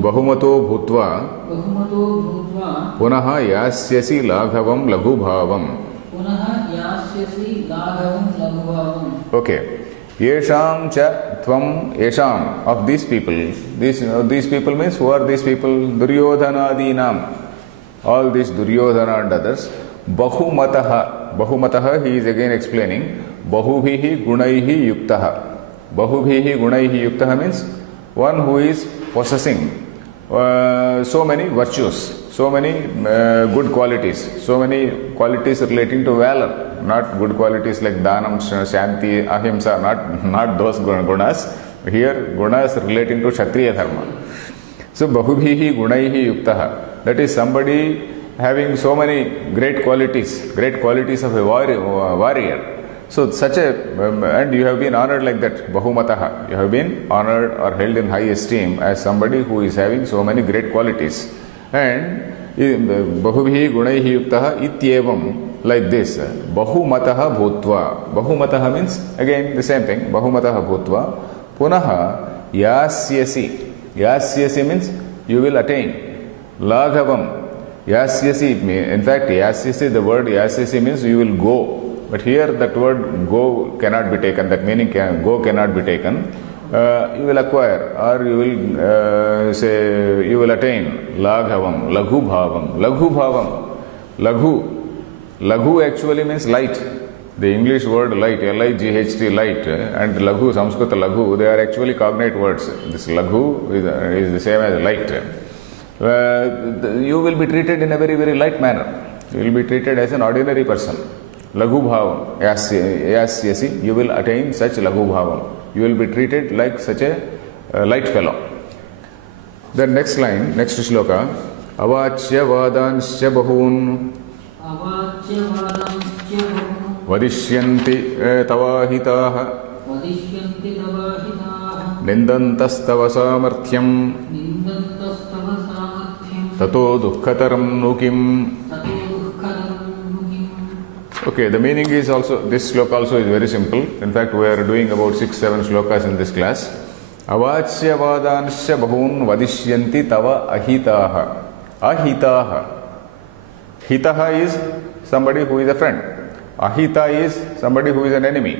Bahumato bhutva Punaha yasyasi laghavam laghu bhavam. Okay. Yesham cha tvam yesham, of these people. These people means, who are these people? Duryodhanadinam. All these Duryodhana and others. Bahumataha. Bahumataha, he is again explaining. Bahubhihi gunaihi yuktaha. Bahubhihi gunaihi yuktaha means one who is possessing so many virtues, so many good qualities, so many qualities relating to valor, not good qualities like dhanam, shanti, ahimsa, not those gunas. Here, gunas relating to kshatriya dharma. So, bahubhihi gunaihi yuktaha, that is somebody having so many great qualities of a warrior. So, such and you have been honored like that, bahumataha. You have been honored or held in high esteem as somebody who is having so many great qualities. And bahubhi gunaihi yuktaha ityevam, like this. Bahumataha bhutva. Bahumataha means, again the same thing, bahumataha bhutva. Punaha yasyasi. Yasyasi means you will attain. Laghavam. Yasyasi, in fact, yasyasi, the word yasyasi means you will go. But here that word go cannot be taken, that meaning go cannot be taken. You will acquire or you will you will attain laghavam, laghu bhavam, laghu bhavam, laghu actually means light. The English word light, L-I-G-H-T, light, and laghu, Sanskrit laghu, they are actually cognate words. This laghu is the same as light. You will be treated in a very, very light manner. You will be treated as an ordinary person. Laghu bhavam, yasyasi, you will attain such laghu bhavam. You will be treated like such a light fellow. The next line, next shloka, avachya vadansya bahun vadishyanti tavahitaha nindantastava samarthyam tato dukkhataram nukim. Okay, the meaning is also, this sloka also is very simple. In fact, we are doing about 6-7 slokas in this class. Avachya vadansya bahun vadishyanti tava ahitaha. Ahitaha. Hitaha is somebody who is a friend. Ahita is somebody who is an enemy.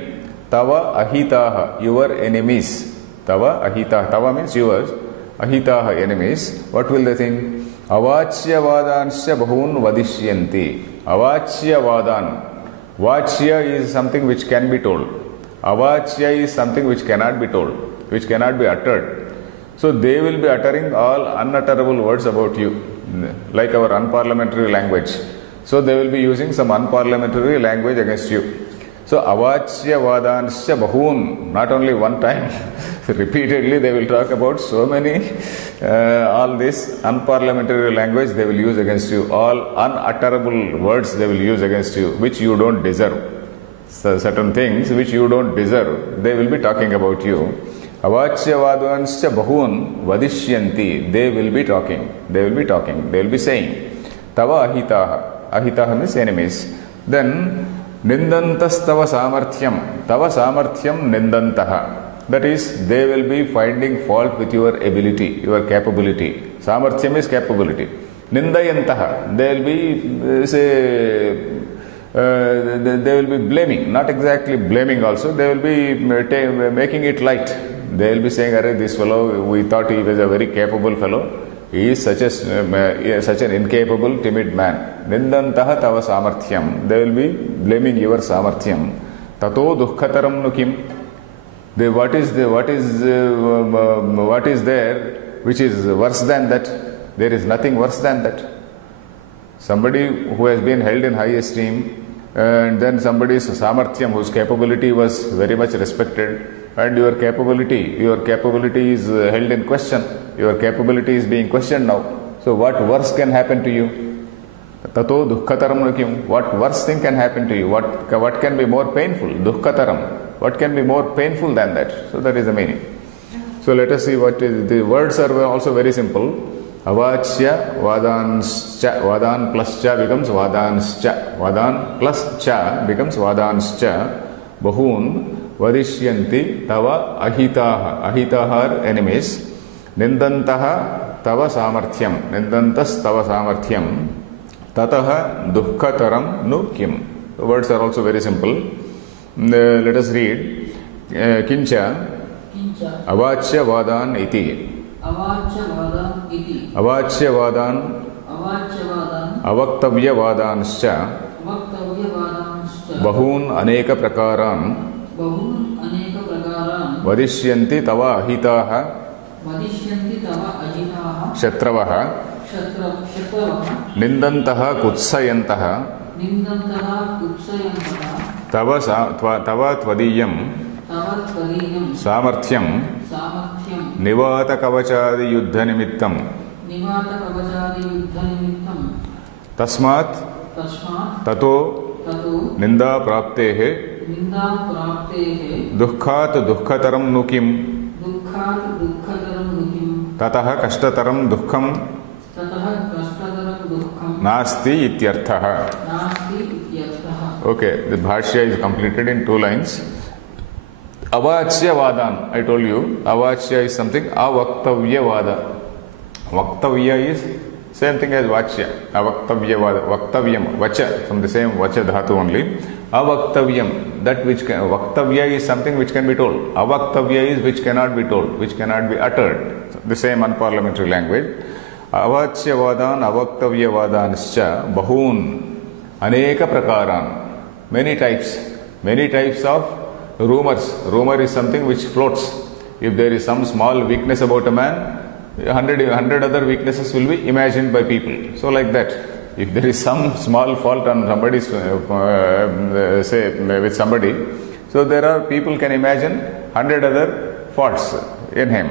Tava ahitaha, your enemies. Tava ahitaha. Tava means yours. ahitaha, enemies, what will they think? Avachya vadansya bahun vadishyanti. Avachya vadan. Vachya is something which can be told. Avachya is something which cannot be told, which cannot be uttered. So they will be uttering all unutterable words about you, like our unparliamentary language. So they will be using some unparliamentary language against you. So avachya vadansya bahun, not only one time, repeatedly they will talk about so many, all this unparliamentary language they will use against you, all unutterable words they will use against you, which you don't deserve. So certain things which you don't deserve, they will be talking about you. Avachya vadansya bahun vadishyanti, they will be talking, they will be saying. Tava ahitaha, ahitaha means enemies. Then nindantas tava samarthyam, tava samarthyam nindantaha. That is, they will be finding fault with your ability, your capability. Samarthyam is capability. Nindayantaha, they will be they will be blaming, not exactly blaming also, they will be making it light. They will be saying, "Arey, this fellow, we thought he was a very capable fellow. He is such an incapable, timid man." Nindantaha tava samarthyam. They will be blaming your samarthyam. Tato dukkataram nukim. What is there which is worse than that? There is nothing worse than that. Somebody who has been held in high esteem, and then somebody's samarthyam, whose capability was very much respected, and your capability is held in question. Your capability is being questioned now. So what worse can happen to you? Tato dukkataram nukim. What worse thing can happen to you? What can be more painful? Dukkataram. What can be more painful than that? So that is the meaning. So let us see what is, the words are also very simple. Avachya vadanscha, vadan plus cha becomes vadanscha, vadan plus cha becomes vadanscha, bahun vadishyanti tava ahitaha, ahitaha are enemies, nindantaha tava samarthyam, nindantas tava samarthyam, tataha dukkataram nu kim. The words are also very simple. Let us read. Kincha avachya vadan iti. Avachya vadan iti. Avachya vadan. Avachya vadan. Avaktavya vadanscha. Avaktavya vadanscha. Bahun aneka prakaran. Bahun aneka prakaran. Vadishyanti tava ahitaha. Vadishyanti tava ahitaha. Shatravaha. Shatravaha. Nindantaha kutsayantaha. Nindantaha kutsayantaha. Tava tvadiyam. Tava tvadiyam. Samarthyam. Samarthyam. Nivata kavachadi yuddha nimittam. Nivata kavachadi yuddha nimittam. Tasmat. Tasmat. Tato. Tato. Ninda praptehe. Ninda praptehe. Dukkhat dukkataram nukim. Dukkhat dukkataram nukim. Tataha kashtataram dukkham. Tataha kashtataram dukkham. Nasti ityarthaha. Nasti ityarthaha. Okay, the bhashya is completed in 2 lines. Avachya vadan, I told you, avachya is something, avaktavya vada. Vaktavya is same thing as vachya. Avaktavya vada, vaktavyam, vacha, from the same vacha dhatu only. Avaktavyam, that which can, vaktavya is something which can be told. Avaktavya is which cannot be told, which cannot be uttered. The same unparliamentary language. Avachya vadan, avaktavya vadanscha, bahun, aneka prakaran, many types of rumors. Rumor is something which floats. If there is some small weakness about a man, 100 other weaknesses will be imagined by people. So like that, if there is some small fault on somebody's, say with somebody, so there are people can imagine 100 other faults in him.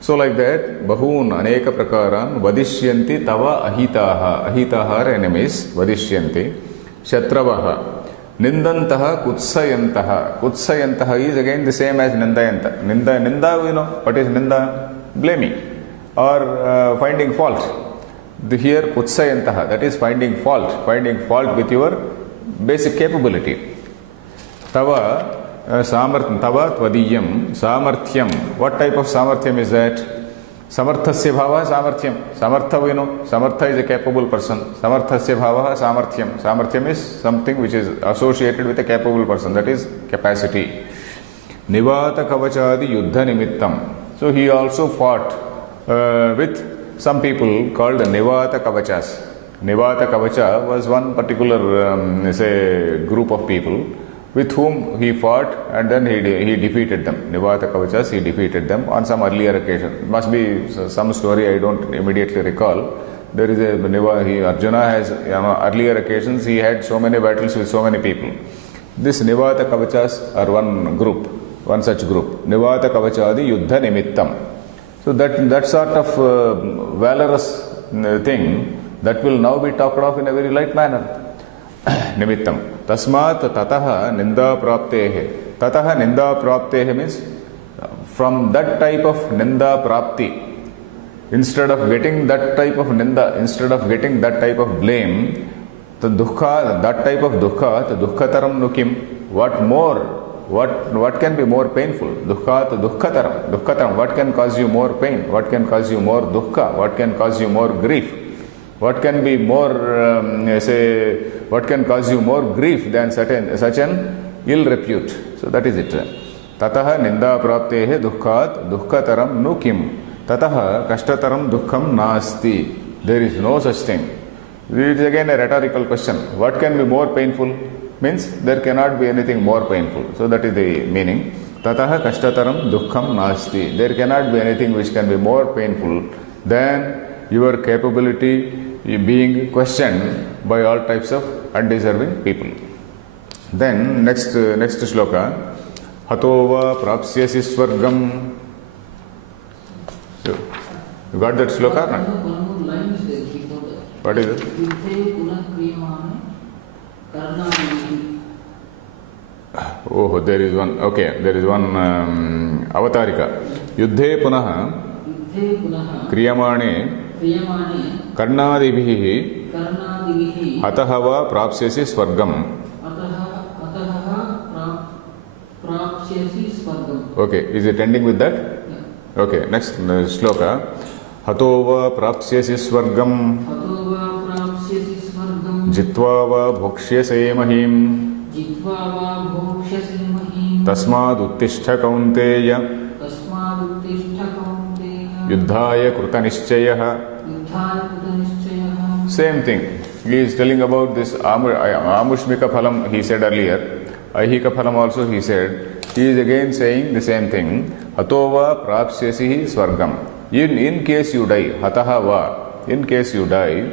So like that, bahun aneka prakaran vadishyanti tava ahitaha. Ahitaha are enemies, vadishyanti. Shatravaha. Nindantaha kutsayantaha. Kutsayantaha is again the same as nindayanta. Ninda, you know, what is ninda? Blaming or finding fault. Here kutsayantaha, that is finding fault with your basic capability. Tava tava tvadiyam samarthyam. What type of samarthyam is that? Samarthasya bhava samarthyam. Samartha, you know, samartha is a capable person. Samarthasya bhava samarthyam. Samarthyam is something which is associated with a capable person, that is capacity. Nivata kavachadi yuddha nimittam. So he also fought with some people called Nivata Kavachas. Nivata Kavacha was one particular, say, group of people with whom he fought, and then he defeated them. Nivata Kavachas, he defeated them on some earlier occasion. It must be some story I don't immediately recall. There is a Arjuna has, earlier occasions he had so many battles with so many people. This Nivata Kavachas are one group, one such group. Nivata Kavachadi Yuddha Nimittam. So that sort of valorous thing, that will now be talked of in a very light manner. Nimittam. Tasmat tataha ninda praptehe. Tataha ninda praptehe means from that type of ninda prapti. Instead of getting that type of ninda, instead of getting that type of blame, the dukkha, that type of dukkha, the dukkhataram nukim. What more? What can be more painful? Dukkha to dukkhataram. Dukkhataram. What can cause you more pain? What can cause you more dukkha? What can cause you more grief? What can be more, what can cause you more grief than such an ill repute? So that is it. Tataha ninda praptehe dukkhat dukkhataram nu kim. Tataha kashtataram dukkham nasti. There is no such thing. It is again a rhetorical question. What can be more painful? Means there cannot be anything more painful. So that is the meaning. Tataha kashtataram dukkham nasti. There cannot be anything which can be more painful than your capability being questioned by all types of undeserving people. Then next shloka, Hatova prapsyasi swargam. You got that shloka? One more line is there before that. What is it? Yuddhe punah kriyamane karnadihi. Oh, there is one. Okay, there is one avatarika. Yuddhe punah kriyamane karnadibihi hatahava prapsyasi swargam. Okay, is it ending with that? Yeah. Okay, next shloka. Hatova prapsyasi swargam jitva va bhokshyase mahim tasmad uttishta kaunteya yuddhaya krutanischayah. Same thing. He is telling about this amushmika phalam he said earlier. Ahika phalam also he said. He is again saying the same thing. Hatova prapsyasi swargam. In case you die, hataha va, in case you die,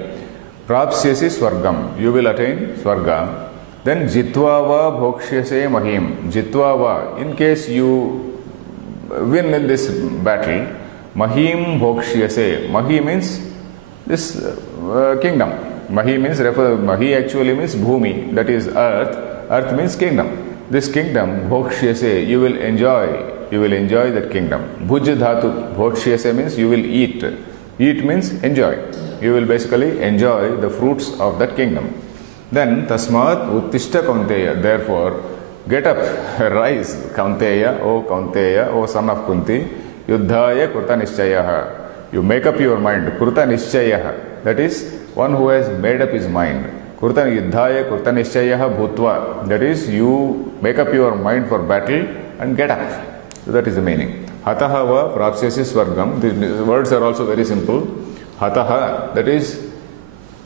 prapsyasi swargam, you will attain swarga. Then jitva va bhokshyase mahim. Jitva va, in case you win in this battle, mahim bhokshyase. Mahi means this kingdom. Mahi actually means bhumi, that is earth. Earth means kingdom. This kingdom, bhokshyase, you will enjoy that kingdom. Bhuj dhatu, bhokshyase means you will eat. Eat means enjoy. You will basically enjoy the fruits of that kingdom. Then tasmat uttishta kaunteya. Therefore, get up, rise, Kaunteya, O son of Kunti, yuddhaya kruta nishchayaha. You make up your mind, kruta nishchayaha. That is, one who has made up his mind. Kruta yuddhaya kruta nishchayaha bhutva. That is, you make up your mind for battle and get up. So that is the meaning. Hataha va prapsyasi swargam. The words are also very simple. Hataha, that is,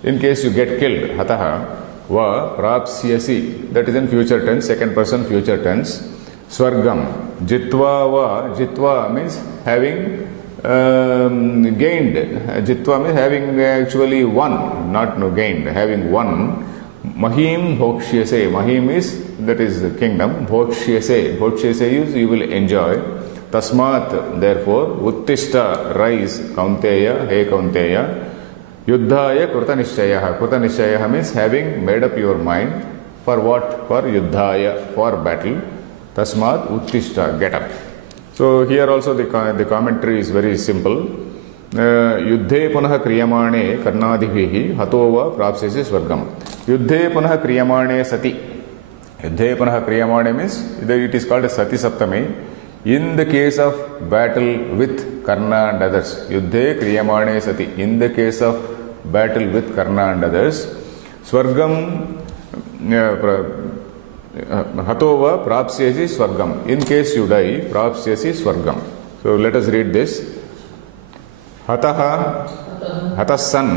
in case you get killed. Hataha va prapsyasi. That is in future tense, second person future tense. Swargam. Jitva va. Jitva means having gained. Jitva means having actually won, not gained, having won. Mahim bhokshyase. Mahim is, that is the kingdom. Bhokshyase. Bhokshyase is you will enjoy. Tasmat, therefore, uttishta, rise, Kaunteya, hey Kaunteya. Yuddhaya kruta nishchayaha. Kruta nishchayaha means having made up your mind. For what? For yuddhaya, for battle. Tasmat uttishta, get up. So here also the commentary is very simple. Yuddhe punah kriyamane karnadibhihi hatova prapsyasi swargam. Yuddhe punah kriyamane sati. Yuddhe punah kriyamane means it is called a sati saptami. In the case of battle with Karna and others. Yuddhe kriyamane sati. In the case of battle with Karna and others. Swargam hatova prapsyasi swargam. In case you die, prapsyasi swargam. So let us read this. हतः अतः हतः सन्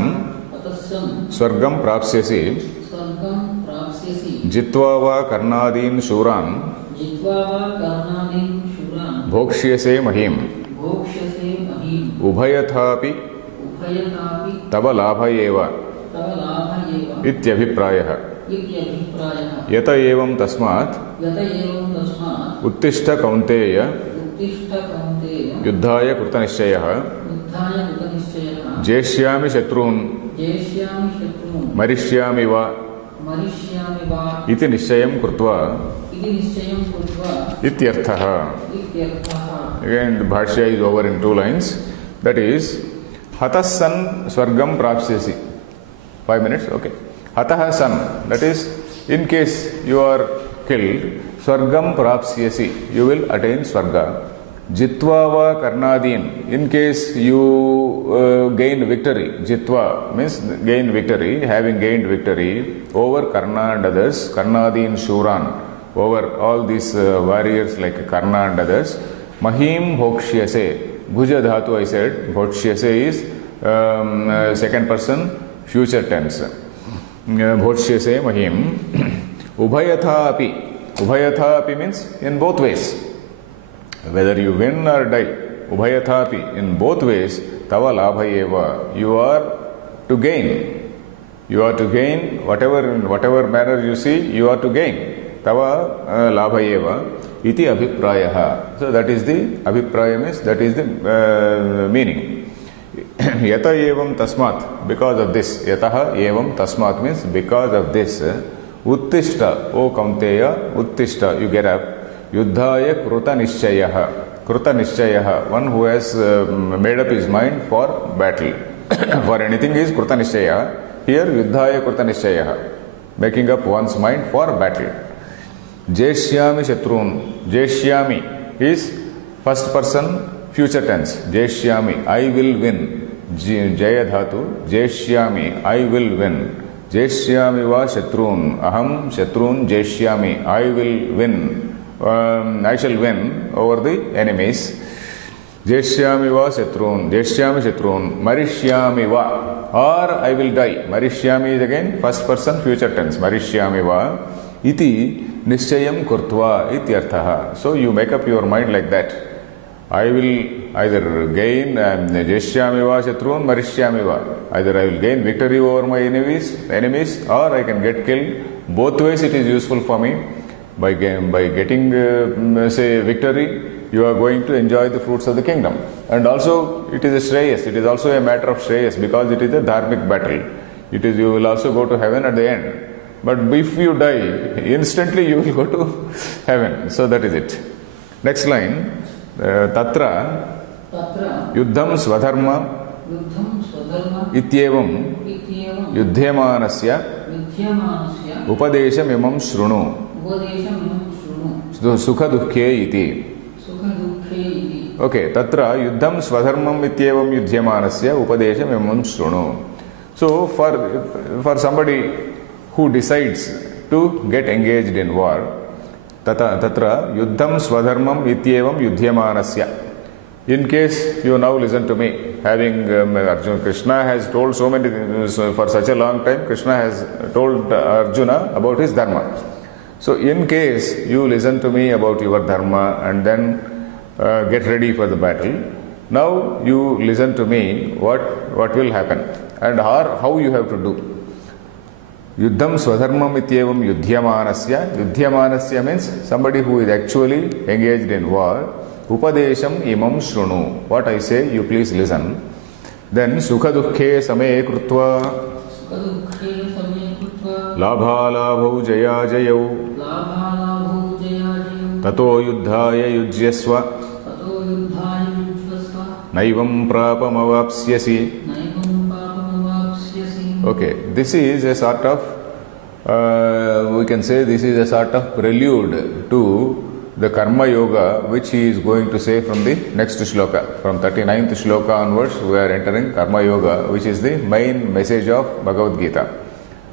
अतः सन् स्वर्गं प्राप्स्यसि स्वर्गं प्राप्स्यसि जित्वा वा कर्णादीन् शूरान् जित्वा वा कर्णादीन् शूरान् भोक्ष्यसे महीम् भोक्ष्यसे महीम् उभयथापि उभयतापि तव लाभ एव तव लाभ एव इत्यभिप्रायः इत्यभिप्रायः यत एवं तस्मात् यत एवं तस्मात् उत्तिष्ठ कौन्तेय उत्तिष्ठ कौन्तेय युद्धाय कृतनिश्चयः युद्धाय कृतनिश्चयः जेष्यामि शत्रून् जेष्यामि शत्रून् मरिष्यामि वा मरिष्यामि वा इति निश्चयं कृत्वा इति निश्चयं कृत्वा इत्यर्थः इत्यर्थः Again, the bhashya is over in 2 lines. That is, hatah san swargam prapsyasi. 5 minutes, okay. Hatah san, that is, in case you are killed, swargam prapsyasi, you will attain swarga. Jitva va karnadin, in case you gain victory. Jitva means gain victory, having gained victory over Karna and others, Karnadin Shuran, over all these warriors like Karna and others. Mahim bhokshyase. Bhuja dhatu I said. Bhokshyase is second person future tense. Bhokshyase mahim. Ubhayatha api. Ubhayatha api means in both ways. Whether you win or die. Ubhayatha api. In both ways. Tava labha eva. You are to gain. You are to gain in whatever manner you see, you are to gain. Tava labha eva. Iti abhiprayah. So that is the abhipraya means that is the meaning. Yata evam tasmat, because of this. Yataha evam tasmat means because of this. Uttishta, O Kaunteya, Uttishta, you get up. Yuddhaya kruta nishchayaha. Kruta nishchayaha, one who has made up his mind for battle. For anything is kruta nishchayaha. Here yuddhaya kruta nishchayaha. Making up one's mind for battle. Jeshyami shatrun. Jeshyami is first person future tense. Jeshyami, I will win. Jaya dhatu. Jeshyami, I will win. Jeshyami va shatrun. Aham shatrun jeshyami. I will win. I shall win over the enemies. Jeshyami va shatrun. Jeshyami shatrun. Marishyami va. Or I will die. Marishyami is again first person future tense. Marishyami va. Iti nischayam kurtva ityarthaha. So you make up your mind like that. I will either gain jeshyami va shatrun marishyami va. Either I will gain victory over my enemies or I can get killed. Both ways it is useful for me. By getting say victory, you are going to enjoy the fruits of the kingdom. And also it is a shreyas. It is also a matter of shreyas because it is a dharmic battle. It is, you will also go to heaven at the end. But if you die, instantly you will go to heaven. So that is it. Next line. Tatra तत्र युद्धं स्वधर्म युद्धं स्वधर्म इत्येवं इत्येवं युध्यमानस्य विद्यमानस्य उपदेशमिमं शृणु उपदेशमिमं शृणु सुखदुःखे इति. सुखदुःखे इति. Okay, tatra yuddham swadharmam ityevam yudhyamanasya upadeshamimam shrunu. So for somebody who decides to get engaged in war, tatra yuddham swadharmam ityevam yudhyamanasya. In case you now listen to me, having Arjuna, Krishna has told so many things for such a long time. Krishna has told Arjuna about his dharma. So in case you listen to me about your dharma and then get ready for the battle, now you listen to me what will happen and how you have to do. Yuddham swadharmam ityevam yudhyamanasya. Yudhyamanasya means somebody who is actually engaged in war. Upadesham imam shrunu. What I say, you please listen. Then sukha dukkhe same krutva. सुखदुःखे समे कृत्वा Labhalabhau jaya jayau. लाभालाभौ जयाजयौ Tato yuddhaya yujyasva. ततो युद्धाय युज्यस्व Naivam prapamavapsyasi. नैवं पापमवाप्स्यसि. Okay, this is a sort of, we can say this is a sort of prelude to the karma yoga which he is going to say from the next shloka. From 39th shloka onwards we are entering karma yoga, which is the main message of Bhagavad Gita.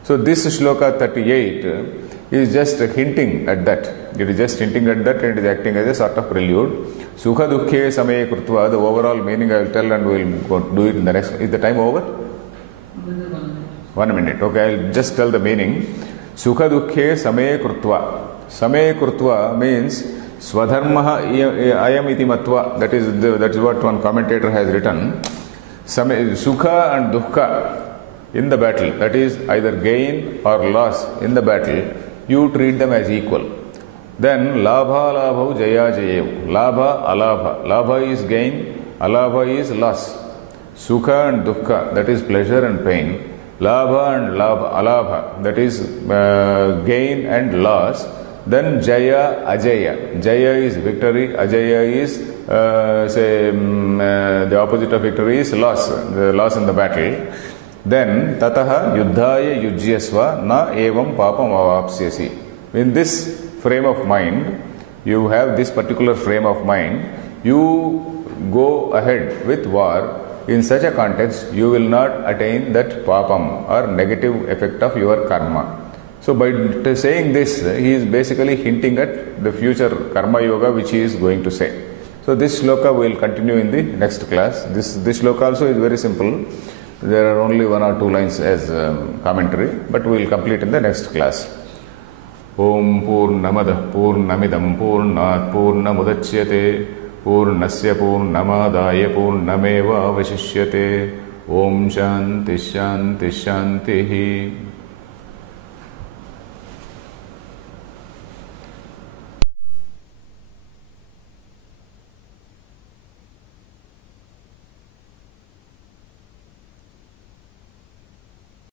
So this shloka 38 is just hinting at that. It is just hinting at that and it is acting as a sort of prelude. Sukha dukkhe samaye krutva, the overall meaning I will tell and we will do it in the next. Is the time over? 1 minute. Okay, I will just tell the meaning. Sukha dukkhe samaye krutva. Samaye krutva means swadharmaha ayam iti matva. That is what one commentator has written. Sukha and dukkha in the battle, that is either gain or loss in the battle, you treat them as equal. Then labha labhau jaya jayev. Labha alabha. Labha is gain, alabha is loss. Sukha and dukkha, that is pleasure and pain. Labha and alabha, that is gain and loss. Then jaya ajaya. Jaya is victory, ajaya is the opposite of victory is loss, the loss in the battle. Then tataha yuddhaya yujyasva na evam papam avapsyasi. In this frame of mind, you have this particular frame of mind, you go ahead with war. In such a context, you will not attain that papam or negative effect of your karma. So by saying this, he is basically hinting at the future karma yoga which he is going to say. So this shloka will continue in the next class. This shloka also is very simple. There are only 1 or 2 lines as commentary, but we will complete in the next class. Om Purnamadah Purnamidam Purnat Purnamudachyate Purnasya Purnamadaya Purnameva Vashishyate. Om Shanti Shanti Shantihi.